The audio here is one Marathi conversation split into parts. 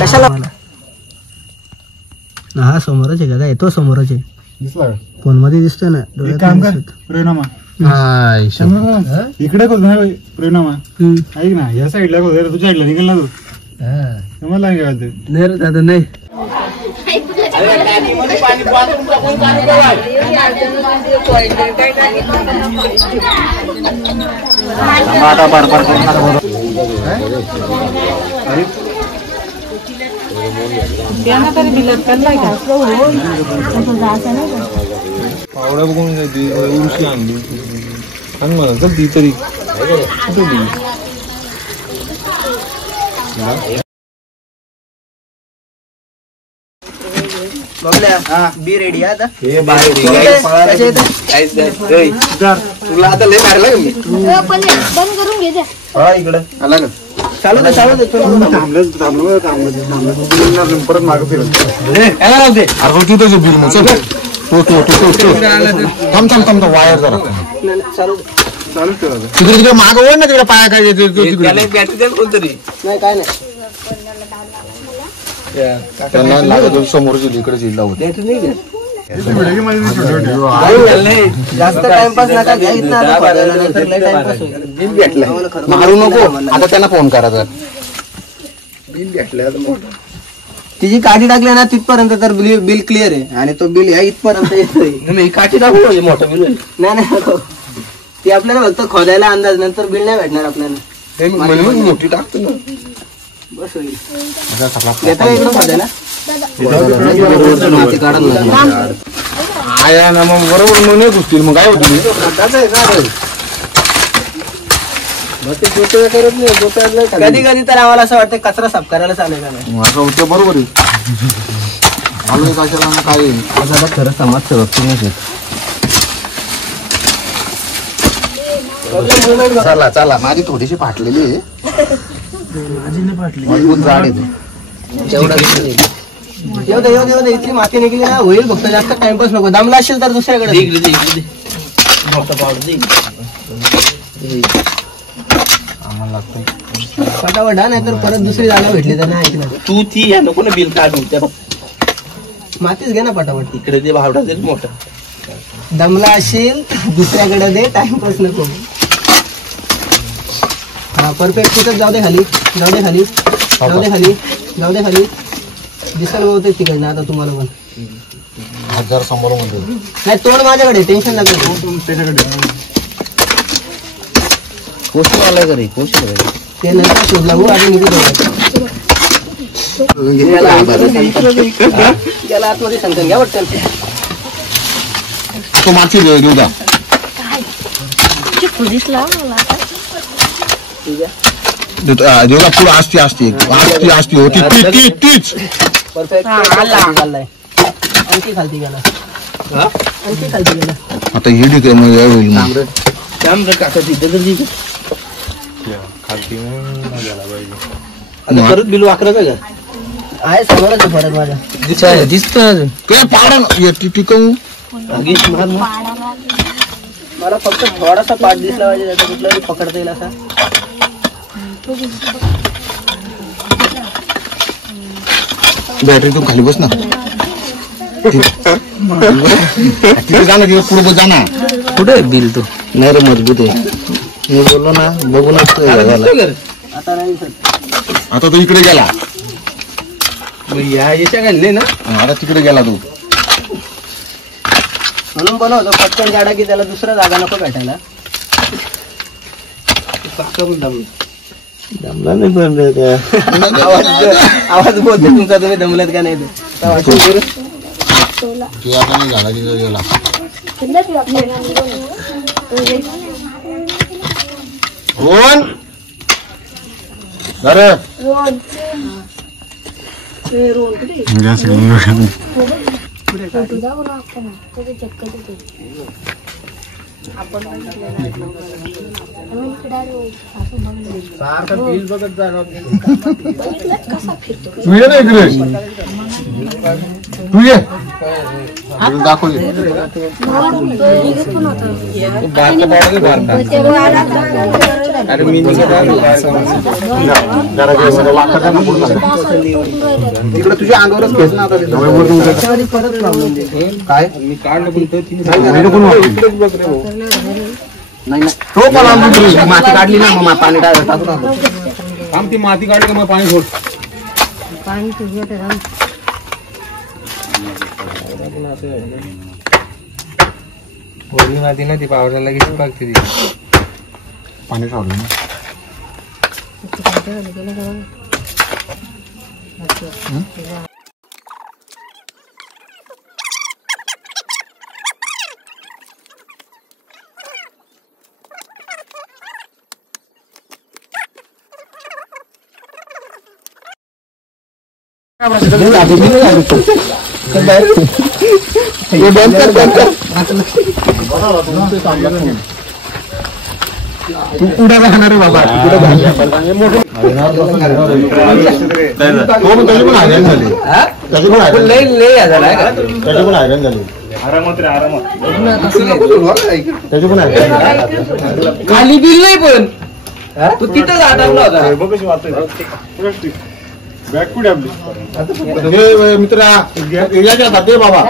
कशाला हा समोरच आहे का? येतो समोरच आहे. फोन मध्ये दिसतोय ना. प्रेरणा इकडे प्रेरणा ऐक ना, या साईडला तुझ्या साईडला निघेल ना तू. मला नाही दादा नाही. पावड्या बघून उरशी आणली सांग मला चल ती तरी बी रेडी आता. तुला आता लय मारला का मी बंद करून घे द्या. इकडं आला का? चालू दे परत मागे फिरत बिल मग थांब वायर जरा चालू तिकडे माग ओढ ना तिकडे पाया काय कोणतरी नाही काय नाही. त्यांना लागत समोर इकडे जिल्हा होते जास्त टाइमपास नका घ्या. बिल भेटलं मारू नको. आता त्यांना फोन करायचा. बिल भेटलं तिची काठी टाकली ना तिथपर्यंत तर बिल क्लिअर आहे. आणि तो बिल ह्या इथपर्यंत येतोय. काठी टाकू मोठं बिल नाही ती आपल्याला फक्त खोदायला अंदाज, नंतर बिल नाही भेटणार आपल्याला. मोठी टाकतो ना बस होईल. घेता इकडं खोदायला आया ना मग बरोबर मग नाही घुसतील. मग काय होतं कधी कधी तर आम्हाला असं वाटतं कचरा साफ करायला चालेल नाही. असं होतं बरोबर आहे. आम्ही कशाला काय खरं समाज सेवक तुम्ही. चला माझी थोडीशी फाटलेली आहे. मजबूत जाड येते. येऊ दे इतकी माती निघली ना होईल. फक्त जास्त टाइमपास नको. दमला असेल तर दुसऱ्याकडे फटाफट नाही तर परत दुसरी जागा भेटली तर नाही ऐकणार. तू ती नको ना बिल काढू त्या मातीच घे ना फटाफट. इकडे ते भावडा दे मोठा. दमला असेल दुसऱ्याकडे दे. टाइमपास नको. हा परफेक्ट. तिथं जाऊ दे खाली. दिसायला बहुतेक तिकडनं आता तुम्हाला पण. हजार समोर मध्ये नाही तोंड माझ्याकडे. टेन्शन नका त्याच्याकडे. कोशी आलाय घरी कोशी ते नंतर शोधला हो. आधी निघू गेला आतमध्ये सांगतो घ्या वाटतं. तो मागची देऊ द्या. देवदा पुढे असती होती तीच. परफेक्ट. आणखी खालती गेला. आता हे ठीक आहे. मग होईल परत बिलू अकरा का आहे समोरच परत माझ्या दिसत टिकवू. मला फक्त थोडासा पाठ दिसला पाहिजे. त्याचा कुठलाही पकडता येईल असा. बॅटरी तू खाली बस ना. तिथे जा ना. तिथे पुढे जा ना. कुठे बिल तू नाही रे मजबूत आहे. मी बोललो ना बघूनच. आता नाही आता तो इकडे गेला. याच्या घालले ना. आता तिकडे गेला तू. म्हणून बनवतो पटकन गाडा की त्याला दुसरा जागा नको भेटायला. दमला नाही पण आवाज बोलतो तुमचा. तुम्ही दमलत का नाही. कोण अरे कसा फिरतो तू ये ना इकडे. तू ये. दाखवले अरे मी तिकडे तुझ्या अंगावरच खेच ना आता परत लावून दे. काय मी काढलं पण नाही तो मला माती काढली ना मग पाणी टाकू थांब ती माती काढली का मग पाणी सोड ओली माती ना ती पावडर लगेच पाकते ती पाणी सोडलं ना पुढे राहणार रे बाबा खाली बिल नाही पण तू तिथं अडकला होता बॅग कुठे आपली मित्रा याच्या ते बाबा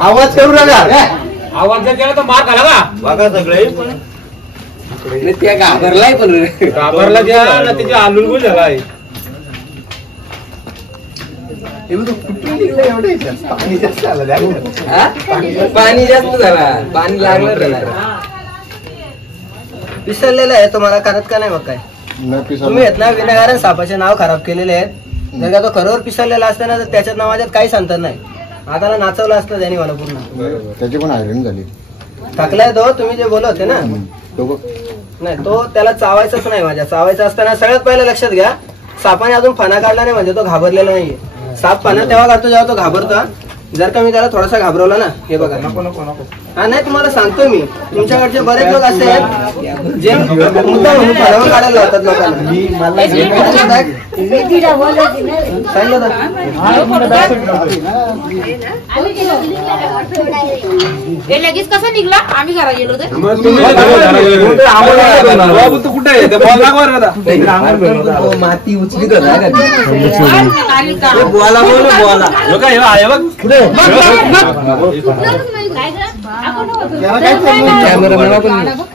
आवाज करू नका आवाज जर केला तर मार खाला का बघा सगळे त्या घाबरलाय पण घाबरला त्या त्याच्या आलून बोल झाला आहे पाणी जास्त आलं पाणी जास्त झाला पाणी लागलं पिसरलेलं आहे तुम्हाला करत का नाही बघ काय तुम्ही येत ना विनाकारण सापाचे नाव खराब केलेले आहेत जर का तो खरोखर पिसरलेला असता ना तर त्याच्यात नावाच्यात काहीच अंतर नाही आता नाचवलं असतं त्यांनी मला पूर्ण त्याची पण आयरन झाली थकलाय तो तुम्ही जे बोलत होते ना नाही तो त्याला चावायचंच नाही माझ्या चावायचं असताना सगळ्यात पहिलं लक्षात घ्या सापाने अजून फणा काढला नाही म्हणजे तो घाबरलेला नाहीये साप फणा तेव्हा काढतो जेव्हा तो घाबरतो जर का मी त्याला थोडासा घाबरवला ना हे बघा हा नाही तुम्हाला सांगतो मी तुमच्याकडचे बरेच लोक असे आहेत जे मुद्दा म्हणून फणावर काढायला लावतात लोकांना लगेच कसं निघला आम्ही घरा गेलो होतो माती उचली तर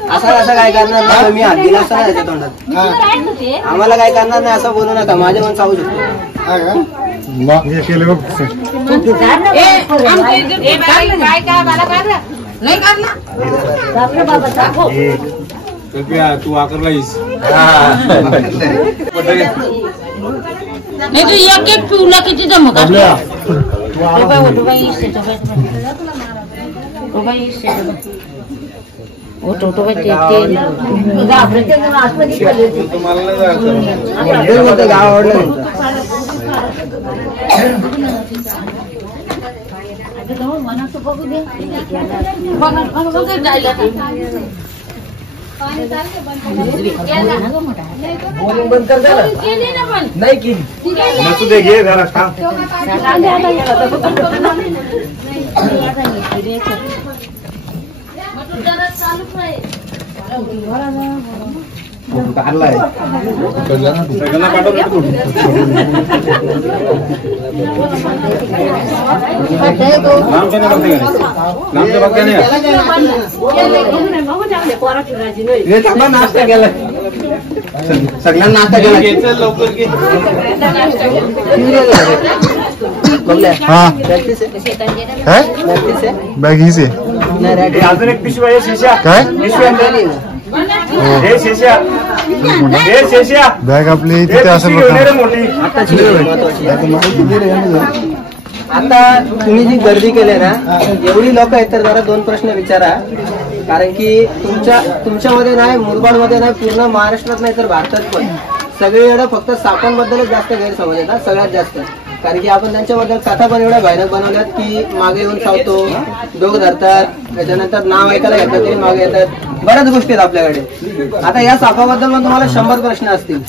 असं असं काय करणार नाही मी हात दिला असं नाही तोंडात आम्हाला काय करणार नाही असं बोलू नका माझे मन चावू शकतो तू आकरलाईस नाही तू एक एक पिवला किती जमक गाव आवडलं बंद कर नाही केली काढलाय नाश्ता केला सगळ्यांना नाश्ता केला लवकर बॅग हीच आहे अजून एक पिशवी आहे शेषा काय बॅग आपली तिथे असेल आता तुम्ही जी गर्दी केली ना एवढी लोक आहेत तर जरा दोन प्रश्न विचारा कारण की तुमच्यामध्ये नाही मुरबाडमध्ये नाही पूर्ण महाराष्ट्रात नाही तर भारतात पण सगळीकडे फक्त सापांबद्दलच जास्त गैरसमज येतात सगळ्यात जास्त कारण की आपण त्यांच्याबद्दल कथा पण एवढ्या भयानक बनवल्यात की मागे येऊन चावतो डोक धरतात त्याच्यानंतर नाव ऐकायला घेतात तरी मागे येतात बऱ्याच गोष्टी आहेत आपल्याकडे आता या सापाबद्दल पण तुम्हाला 100 प्रश्न असतील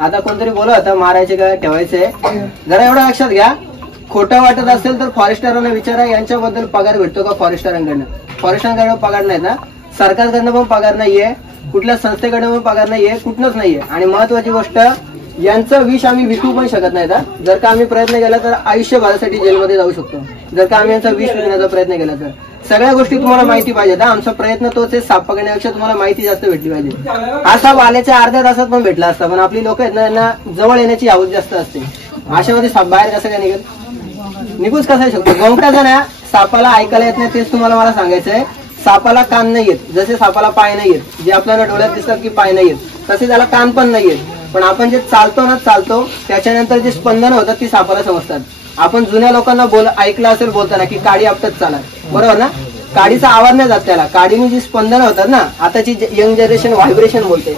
आता कोणतरी बोलत होता मारायचे का ठेवायचे, जरा एवढं लक्षात घ्या, खोटं वाटत असेल तर फॉरेस्टरांना विचारा यांच्याबद्दल पगार भेटतो का फॉरेस्टरांकडनं. फॉरेस्टरांकडनं पगार नाही ना, सरकारकडनं पण पगार नाहीये, कुठल्या संस्थेकडनं पण पगार नाहीये, कुठनच नाहीये. आणि महत्वाची गोष्ट, यांचं विष आम्ही विकू पण शकत नाही. जर का आम्ही प्रयत्न केला तर आयुष्यभरासाठी जेलमध्ये जाऊ शकतो, जर का आम्ही यांचा विष विकण्याचा प्रयत्न केला तर. सगळ्या गोष्टी तुम्हाला माहिती पाहिजे. आमचा प्रयत्न तोच आहे, साप पकडण्यापेक्षा तुम्हाला माहिती जास्त भेटली पाहिजे. हा साप आल्याच्या अर्ध्या तासात पण भेटला असता, पण आपली लोक आहेत ना, यांना जवळ येण्याची आवड जास्त असते. अशामध्ये साप बाहेर कसं काय निघेल, निघूच कसा शकतो. गोंगटाचा ना सापाला ऐकायला येत नाही, तेच तुम्हाला मला सांगायचंय. सापाला कान नाही येत, जसे सापाला पाय नाही येत, जे आपल्याला डोळ्यात दिसतात की पाय नाही येत, तसे त्याला कान पण नाही येत. पण आपण जे चालतो त्याच्यानंतर जे स्पंदन होतात ती सापाला समजतात. आपण जुन्या लोकांना ऐकलं असेल बोलताना की काडी आपटत चाला, बरोबर ना. काडीचा आवाज नाही जात त्याला, काडीने जी स्पंदन होतात ना, आताची यंग जनरेशन व्हायब्रेशन बोलते,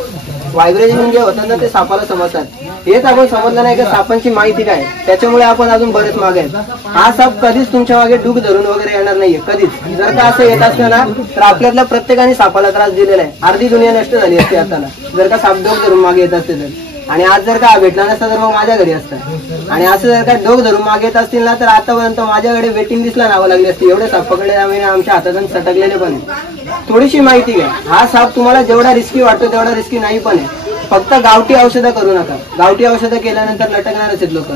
व्हायब्रेशन जे होतात ना ते सापाला समजतात. हेच आपण समजलं नाही का सापांची माहिती काय, त्याच्यामुळे आपण अजून बरेच मागे आहेत. हा साप कधीच तुमच्या मागे डूक धरून वगैरे येणार नाहीये कधीच. जर का असं येत असलं ना तर आपल्यातल्या प्रत्येकाने सापाला त्रास दिलेला आहे. अर्धी दुनिया नष्ट झाली असते आताला जर का साप डोक धरून मागे येत असते तर. आणि आज जर का भेटला नसता तर मग माझ्या घरी असतं. आणि असं जर का डोक धरून मागे येत असतील ना तर आतापर्यंत माझ्याकडे वेटिंग लिस्टला नावं लागली असती. एवढे साप पकडले आम्ही आमच्या हातातून सटकलेले पण आहे. थोडीशी माहिती घ्या, हा साप तुम्हाला जेवढा रिस्की वाटतो तेवढा रिस्की नाही पण आहे. फक्त गावठी औषधं करू नका, गावठी औषधं केल्यानंतर लटकणारच आहेत लोक.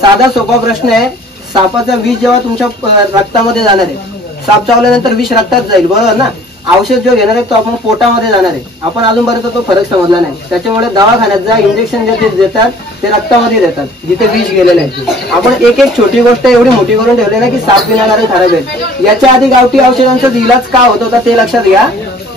साधा सोपा प्रश्न आहे, सापाचा विष जेव्हा तुमच्या रक्तामध्ये जाणार आहे, साप चावल्यानंतर विष रक्तात जाईल, बरोबर ना. औषध जो घेणार आहे तो आपण पोटामध्ये जाणार आहे. आपण अजूनपर्यंत तो फरक समजला नाही. त्याच्यामुळे दवाखान्यात जा, इंजेक्शन जे देतात ते रक्तामध्ये देतात जिथे विष गेलेलं आहे. आपण एक एक छोटी गोष्ट एवढी मोठी करून ठेवली ना की साप पिणारे खराब आहे. याच्या आधी गावठी औषधांचा इलाज का होत होता ते लक्षात घ्या.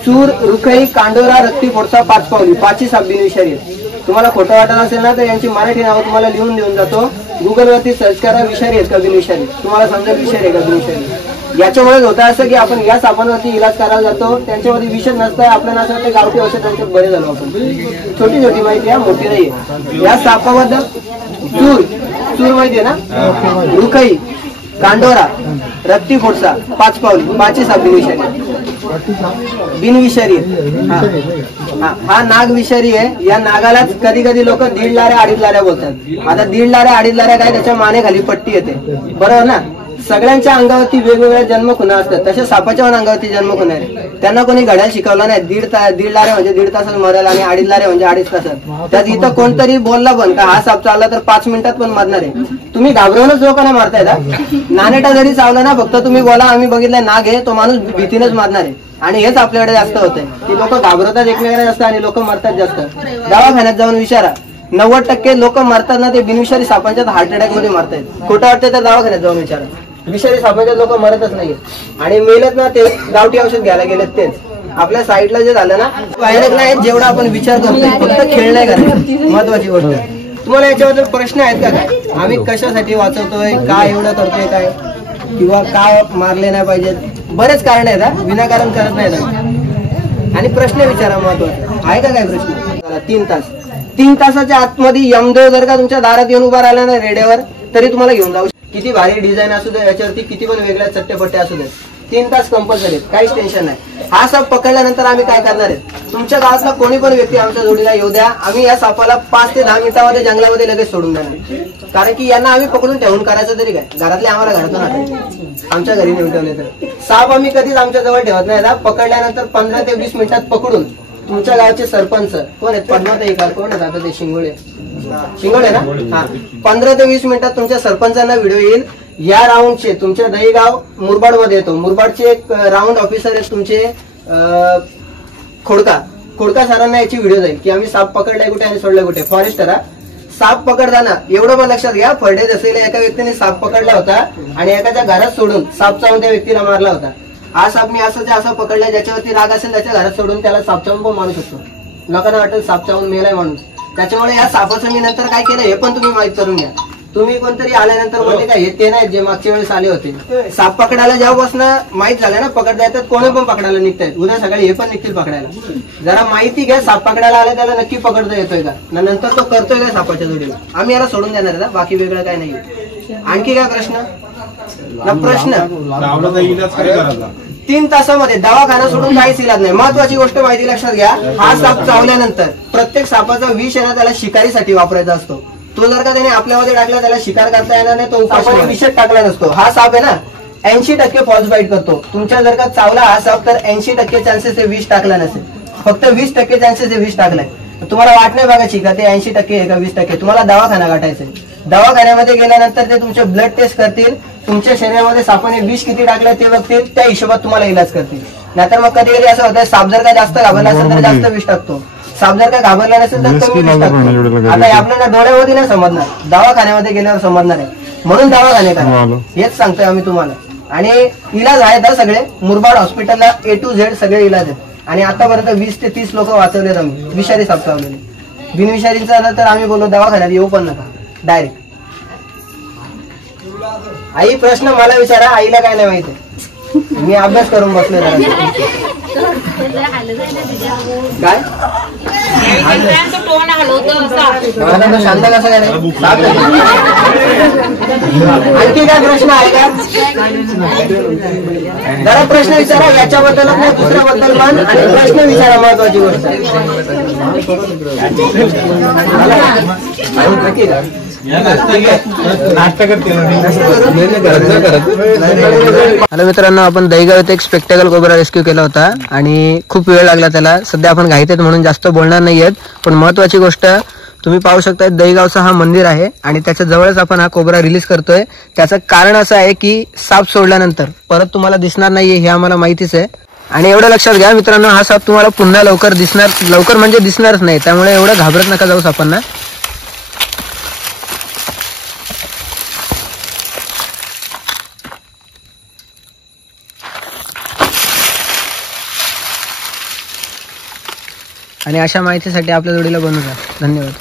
चूर, रुखई, कांडोरा, रक्ती फोडसा, पाचपावली, 5 साप बिनविषारी आहेत. तुम्हाला खोटं वाटत असेल ना तर यांची मराठी नावं तुम्हाला लिहून देऊन जातो. गुगलवरती सर्च करा, विषारी आहेत का बिनविषारी, तुम्हाला समजेल विषारी आहे का बिनविषारी. याच्यामुळेच होतं असं की आपण या सापांवरती इलाज करायला जातो, त्यांच्यावरती विषय नसतं, आपल्याला असं ते गावठी औषधांचे बरे झालो आपण. छोटी छोटी माहिती आहे, मोठी नाहीये. या सापाबद्दल चूर माहिती आहे ना, रुखई, कांडोरा, रक्ती फोडसा, 5 पावली, 5 साप बिनविषारी. हा नाग विषारी आहे. या नागालाच कधी कधी लोक 1.5 लाऱ्या 2.5 लाऱ्या बोलतात. आता 1.5 लाऱ्या 2.5 लाऱ्या काय, त्याच्या मानेखाली पट्टी येते, बरोबर ना. सगळ्यांच्या अंगावरती वेगवेगळ्या जन्मखुणा असतात, तसे सापाच्या पण अंगावरती जन्मखुणा आहे. त्यांना कोणी घड्याळ शिकवला नाही. 1.5 लाऱ्या म्हणजे 1.5 तासात मरेल आणि 2.5 लाऱ्या म्हणजे 2.5 तासात. त्यात इथं कोणतरी बोलला पण का हा साप चालला तर 5 मिनिटात पण मरणार आहे. तुम्ही घाबरवूनच लोकांना मारताय ना. नानेटा जरी चावला ना, फक्त तुम्ही बोला आम्ही बघितलं नाग आहे, तो माणूस भीतीनेच मारणार आहे. आणि हेच आपल्याकडे जास्त होतंय की लोक घाबरतात एकमेकांना जास्त आणि लोक मरतात जास्त. दवाखान्यात जाऊन विचारा, 90% लोक मरतात ना ते बिनविषारी सापांच्या हार्ट अटॅक मध्ये मरतायत. खोटं वाटतं तर दवाखान्यात जाऊन विचारा, विषारी सापांच्या लोक मरतच नाही. आणि मेलेत ना ते गावठी औषध घ्यायला गेलेत तेच. आपल्या साईडला जे झालं ना व्हायरस नाही, जेवढा आपण विचार करतोय फक्त खेळ नाही करायचं. महत्वाची गोष्ट. तुम्हाला याच्याबद्दल प्रश्न आहेत का काय, आम्ही कशासाठी वाचवतोय, काय एवढं करतोय काय, किंवा काय मारले नाही पाहिजेत, बरेच कारण आहेत. विनाकारण करत नाही. आणि प्रश्न विचारा, महत्वाचा आहे का काय प्रश्न. 3 तासाच्या आतमध्ये यमदेव जर का तुमच्या दारात येऊन उभा राहिला ना रेड्यावर, तरी तुम्हाला घेऊन जाऊ. किती भारी डिझाईन असू दे याच्यावरती, किती पण वेगळ्या चट्टेपट्टे असू दे, 3 तास कंपल्सरी, काहीच टेन्शन नाही. हा साप पकडल्यानंतर आम्ही काय करणार आहे, तुमच्या गावातला कोणी पण व्यक्ती आमच्या जोडीला येऊ द्या, आम्ही या सापाला 5 ते 10 मिनिटांमध्ये जंगलामध्ये लगेच सोडून देणार. कारण की यांना आम्ही पकडून ठेवून करायचं तरी काय, घरातले आम्हाला घरातून आणायचे, आमच्या घरी नेऊन ठेवले तर. साप आम्ही कधीच आमच्या जवळ ठेवत नाही. पकडल्यानंतर 15 ते 20 मिनिटात पकडून तुमच्या गावचे सरपंच कोण आहेत, पद्माताई का कोण आहेत आता ते शिंगोळे ना, हा, 15 ते 20 मिनिटात तुमच्या सरपंचांना व्हिडिओ येईल. या राऊंडचे तुमच्या दहीगाव मुरबाड मध्ये येतो, मुरबाडचे एक राऊंड ऑफिसर आहेत तुमचे खोडका सरांना याची व्हिडिओ जाईल की आम्ही साप पकडलाय कुठे आणि सोडलाय कुठे. फॉरेस्टर साप पकडताना एवढं पण लक्षात घ्या, फळडे जसं एका व्यक्तीने साप पकडला होता आणि एकाच्या घरात सोडून साप चावून त्या व्यक्तीला मारला होता. हा साप मी असं पकडलाय, ज्याच्यावरती राग असेल त्याच्या घरात सोडून त्याला साप चावून पण मारू शकतो. लोकांना वाटेल साप चावून मेलाय माणूस. त्याच्यामुळे या सापाचं मी नंतर काय केलं हे पण तुम्ही माहित करून घ्या. तुम्ही कोणतरी आल्यानंतर बोलते काय, हे ते नाही जे मागच्या वेळेस आले होते. साप पकडायला जेव्हापासून माहित झालं ना पकडता येतात, कोणी पण पकडायला निघतायत, उद्या सकाळी हे पण निघतील पकडायला. जरा माहिती घ्या, साप पकडायला आला त्याला नक्की पकडता येतोय का, नंतर तो करतोय का सापाच्या जोडीला, आम्ही याला सोडून देणार आहे. बाकी वेगळं काय नाही. आणखी काय प्रश्न. 3 तासामध्ये दवाखाना सोडून काहीच इलाज नाही. महत्वाची गोष्ट माहिती लक्षात घ्या, हा साप चावल्यानंतर प्रत्येक सापाचा विष आहे ना त्याला शिकारीसाठी वापरायचा असतो. तो जर का त्याने आपल्यामध्ये टाकला त्याला शिकार करता येणार नाही, तो उपाशी विषात टाकला नसतो. हा साप आहे ना 80% फॉल्स बाईट करतो. तुमच्या जर का चावला हा साप तर 80% चान्सेस आहे विष टाकला नसेल, फक्त 20% चान्सेस आहे विष टाकलाय. तुम्हाला वाट नाही बघायची का ते 80% आहे का 20%. तुम्हाला दवाखाना गाठायचंय. दवाखान्यामध्ये गेल्यानंतर ते तुमचे ब्लड टेस्ट करतील, तुमच्या शरीरामध्ये सापाने विष किती टाकलं ते बघतील, त्या हिशोबात तुम्हाला इलाज करतील. नाहीतर मग कधी कधी असं होतं साप जर का जास्त घाबरला असेल तर जास्त विष टाकतो, साप जर का घाबरला नसेल तर कमी विष टाकतो. आता हे आपल्याला डोळ्यामध्ये नाही समजणार, दवाखान्यामध्ये गेल्यावर समजणार आहे. म्हणून दवाखाने करा, हेच सांगतोय आम्ही तुम्हाला. आणि इलाज आहेत ना सगळे, मुरबाड हॉस्पिटलला A to Z सगळे इलाज आहेत. आणि आतापर्यंत 20 ते 30 लोक वाचवलेत आम्ही, विषारी साप चावलेले. बिनविषारीचं झालं तर आम्ही बोललो दवाखान्यात येऊ पण नका, डायरेक्ट. आई प्रश्न मला विचारा, आईला काय नाही माहिती, मी अभ्यास करून बसलो. काय टोन हलवतो आता शांत कसं काय नाही? आणखी काय प्रश्न आहे का? जरा प्रश्न विचारा, याच्याबद्दल नाही दुसऱ्याबद्दल पण, आणि प्रश्न विचारा, महत्वाची गोष्ट. हॅलो मित्रांनो, आपण दहीगाव येथे एक स्पेक्टेकल कोब्रा रेस्क्यू केला होता आणि खूप वेळ लागला त्याला. सध्या आपण घाईत आहेत म्हणून जास्त बोलणार नाहीयेत, पण महत्वाची गोष्ट तुम्ही पाहू शकता, दहीगावचा हा मंदिर आहे आणि त्याच्या जवळच आपण हा कोब्रा रिलीज करतोय. त्याचं कारण असं आहे की साप सोडल्यानंतर परत तुम्हाला दिसणार नाहीये हे आम्हाला माहितीच आहे. आणि एवढं लक्षात घ्या मित्रांनो, हा साप तुम्हाला पुन्हा लवकर म्हणजे दिसणारच नाही. त्यामुळे एवढं घाबरत नका जाऊ सापांना. आणि अशा माहितीसाठी आपल्या जोडीला बनवूया. धन्यवाद.